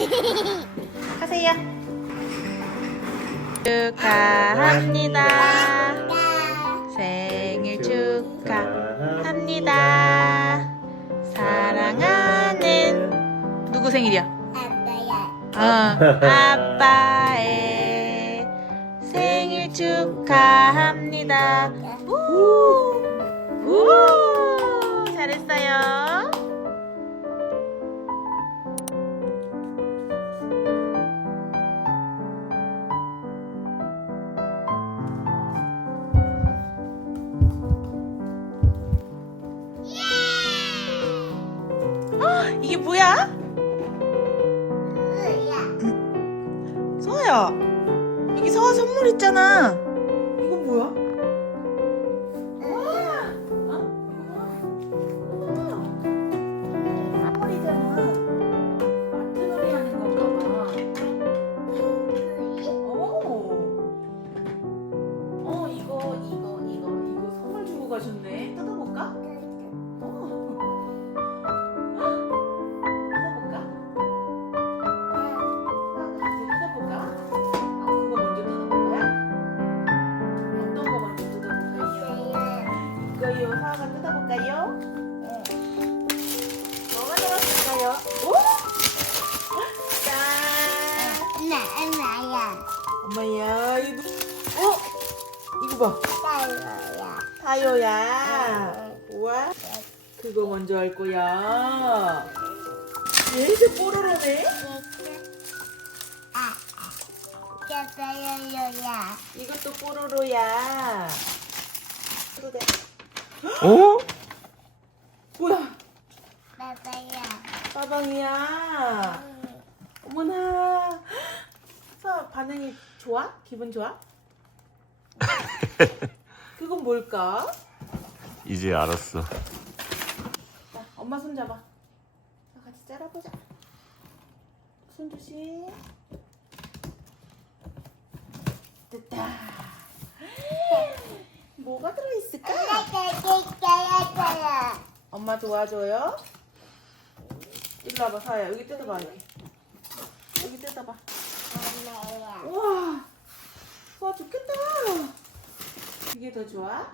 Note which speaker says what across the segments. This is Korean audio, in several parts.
Speaker 1: 하세요. 축하합니다. 생일 축하합니다. 사랑하는 누구 생일이야? 어, 아빠의 생일 축하합니다. 우! 우! 봐. 타요야. 우와. 그거 먼저 할 거야. 얘도 뽀로로네? 이것도 뽀로로야. 뽀로로네.
Speaker 2: 어?
Speaker 1: 뭐야? 빠방이야. 어머나. 서 반응이 좋아? 기분 좋아? 그건 뭘까?
Speaker 2: 이제 알았어.
Speaker 1: 자, 엄마 손 잡아. 자, 같이 잘라보자. 손 조심. 됐다. 뭐가 들어있을까? 엄마 도와줘요. 일로 와봐, 사야. 여기 뜯어봐, 여기. 여기 뜯어봐. 우와. 와, 좋겠다. 이게 더 좋아?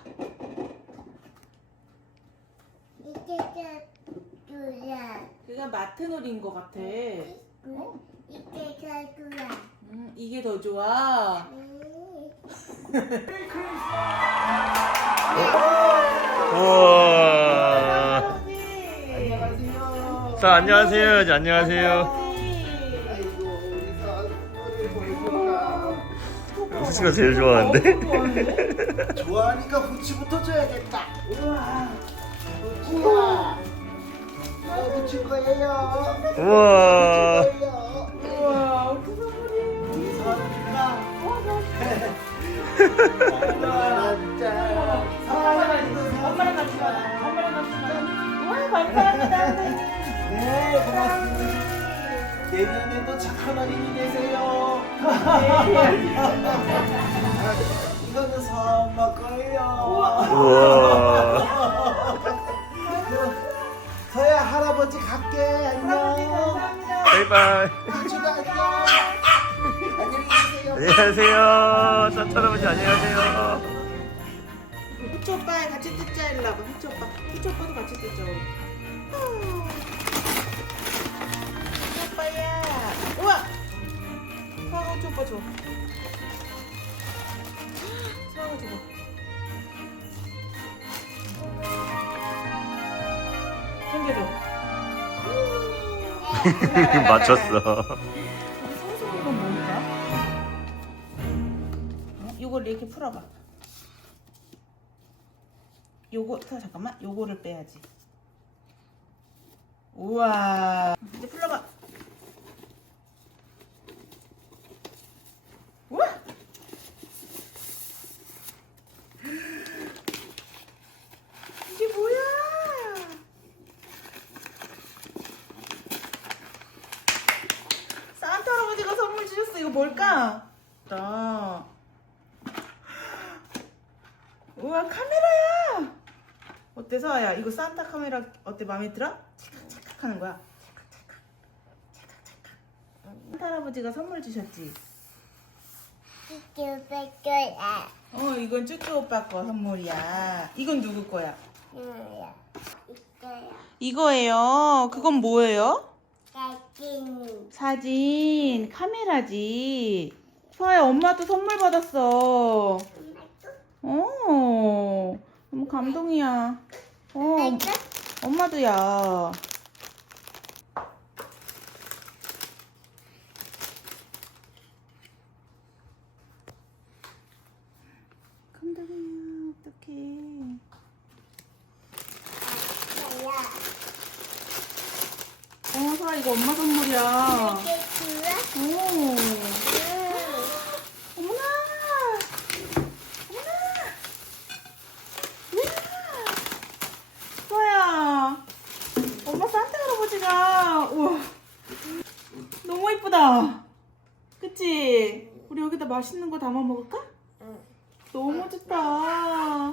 Speaker 1: 그가 마트놀이인 것 같아. 음, 이게 더 좋아.
Speaker 2: 우와.
Speaker 1: 안녕하세요.
Speaker 2: 자, 안녕하세요. 안녕하세요. 씨가 제일 좋아하는데?
Speaker 3: 좋아하니까 후치부터 줘야겠다.
Speaker 1: 우와.
Speaker 3: 이거 후치 거예요.
Speaker 2: 우와.
Speaker 3: 거예요.
Speaker 1: 우와, 어떤 선물이에요?
Speaker 3: 우리 서준이가
Speaker 1: 우와,
Speaker 3: 진짜.
Speaker 1: 엄마랑 같이 가. 엄마랑 같이 가. 우와, 감사합니다.
Speaker 3: 네, 고맙습니다. 내년에도 착한 어린이 되세요. 이거는 선물 거예요.
Speaker 2: 우와.
Speaker 3: 서야 할아버지 갈게. 안녕.
Speaker 2: 바이바이.
Speaker 3: 후치가 안녕. 안녕히 계세요.
Speaker 2: 안녕하세요. 산타 할아버지 안녕하세요.
Speaker 1: 후추 오빠랑 같이 뜯자 일로 와봐 후추 오빠 후추 오빠도 같이 뜯자 우리 후추 오빠야 사과 후추 오빠 줘 사과 줘봐 챙겨줘
Speaker 2: 맞췄어.
Speaker 1: 성수기는 뭘까? 어? 요걸 이렇게 풀어봐. 요거 자, 잠깐만 요거를 빼야지. 우와. 이제 풀러봐. 우와. 이게 뭐야? 산타 할아버지가 선물 주셨어. 이거 뭘까? 나. 우와 카메라야. 어때 서아야? 이거 산타 카메라 어때 마음에 들어? 찰칵찰칵 하는 거야. 찰칵찰칵. 찰칵찰칵. 산타 할아버지가 선물 주셨지?
Speaker 4: 쭈쭈 뺄거야.
Speaker 1: 어 이건 쭈쭈 오빠 거 선물이야 이건 누구 거야?
Speaker 4: 뭐야? 이거야.
Speaker 1: 이거예요 그건 뭐예요?
Speaker 4: 사진.
Speaker 1: 사진 카메라지. 수아야 엄마도 선물 받았어. 어. 너무 감동이야. 어? 엄마도야 어떡해
Speaker 4: 뭐야?
Speaker 1: 어 수아 이거 엄마 선물이야
Speaker 4: 이게 좋아?
Speaker 1: 오
Speaker 4: 응.
Speaker 1: 어머나! 어머나! 이야! 수아야! 엄마 산타 할아버지가, 우와. 너무 이쁘다. 그치? 우리 여기다 맛있는 거 담아 먹을까?
Speaker 4: 응.
Speaker 1: 너무 좋다.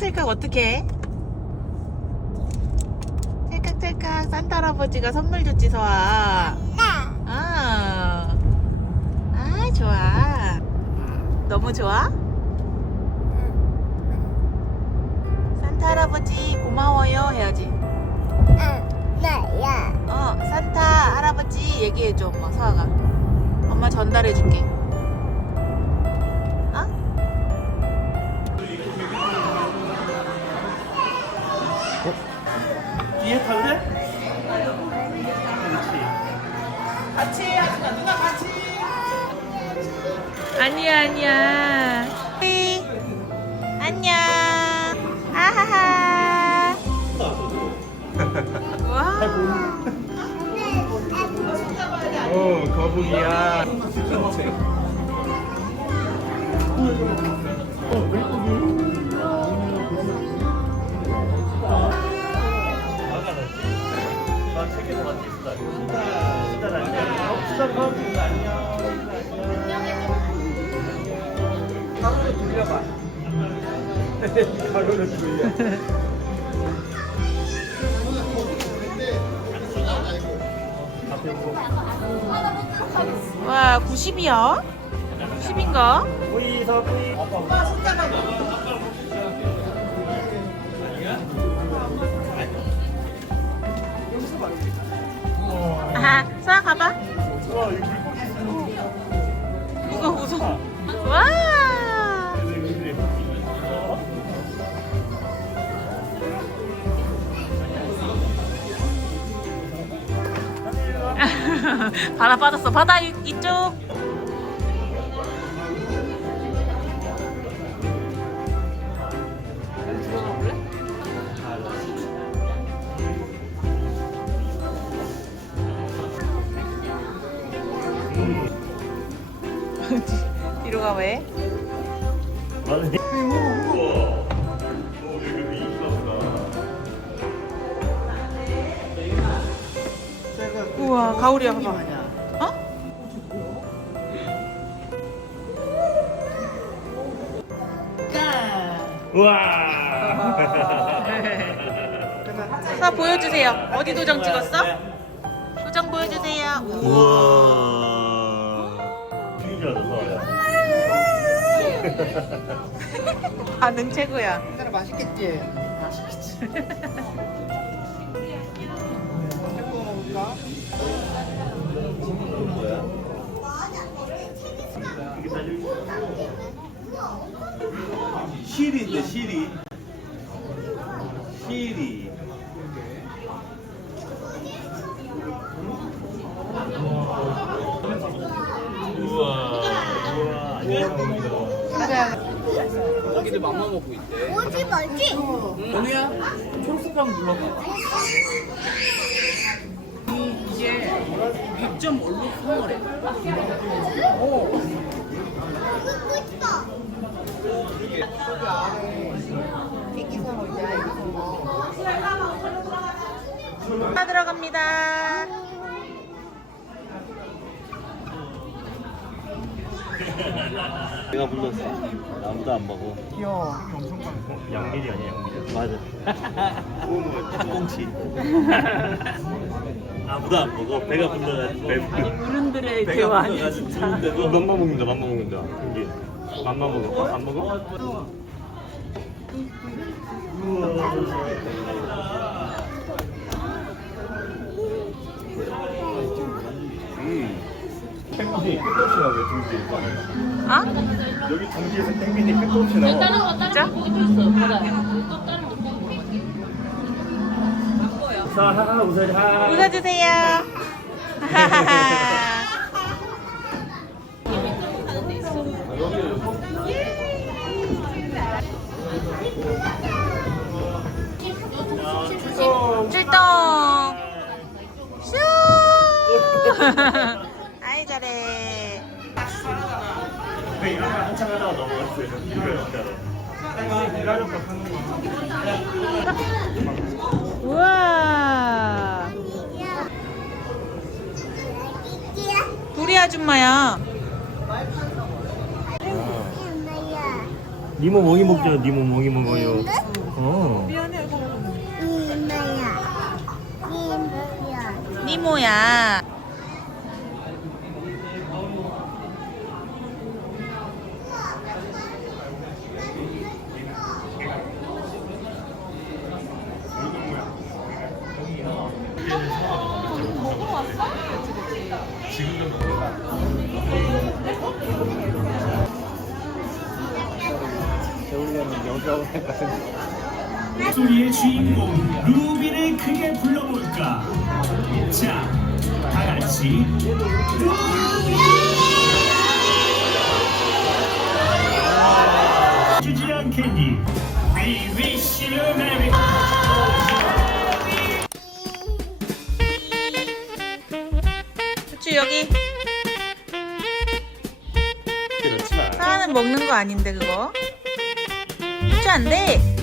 Speaker 1: 찰칵 어떻게? 찰 산타 할아버지가 선물 줬지 서아.
Speaker 4: 나.
Speaker 1: 아, 아 좋아. 너무 좋아? 산타 할아버지 고마워요 해야지.
Speaker 4: 응. 나야.
Speaker 1: 어, 산타 할아버지 얘기해줘 엄마 서아가. 엄마 전달해줄게. 어?
Speaker 2: 뒤에 탈래?
Speaker 1: 같이 해야지 마. 누나 같이. 아니야 아니야. 네. 안녕. 아하하. 와.
Speaker 2: 어, 거북이야. 나
Speaker 1: 와 90이야? 10인가?
Speaker 2: 뿌이서 뿌이.
Speaker 1: 아하 서아 가봐
Speaker 2: 와, 이 물고기 있어.
Speaker 1: 이거 무슨 와 바다 빠졌어. 바다 이- 이쪽
Speaker 2: 와
Speaker 1: 가오리야 봐봐. 어?
Speaker 2: 우와.
Speaker 1: 사 보여주세요 어디 도장 찍었어? 도장 보여주세요
Speaker 2: 우와.
Speaker 1: 반응 최고야
Speaker 3: 옛날에 맛있겠지?
Speaker 2: 시리인데 시리. 시리. 우와.
Speaker 3: 거기도 맘마 먹고 있대.
Speaker 4: 뭐지 뭐지?
Speaker 3: 연우야, 초록색 방 눌러봐.
Speaker 1: 이게 100점 얼룩
Speaker 4: 그거 있어.
Speaker 1: 다 들어갑니다
Speaker 2: 내가 불렀어. 아무도 안 보고.
Speaker 3: 귀여워.
Speaker 2: 어, 양미리 아니야 양미리. 맞아. 꽁치. 아무도 안 먹어. 배가 불러가지고 배부르.
Speaker 1: 어른들의 대화 아니야 진짜.
Speaker 5: 맘마 먹는다 맘마 먹는다 맘마 먹어 안 먹어? 음 펭귄이 끝도 없이 나와요 둥지
Speaker 1: 아?
Speaker 5: 여기 둥지에서 펭귄이 끝도 없이 나와
Speaker 1: 진짜?
Speaker 2: 자, 하나 웃어야지. 하나.
Speaker 1: 웃어주세요. 아줌마야.
Speaker 2: 니모 멍이 먹잖아. 니모 멍이 먹어요. 어.
Speaker 4: 이마야.
Speaker 1: 니모야.
Speaker 6: 소리의 주인공 루비를 크게 불러볼까? 자, 다 같이 주지 않겠니? We wish you merry
Speaker 1: 그치 여기
Speaker 5: 그렇지 마
Speaker 1: 하나는 먹는 거 아닌데 그거. 안 돼.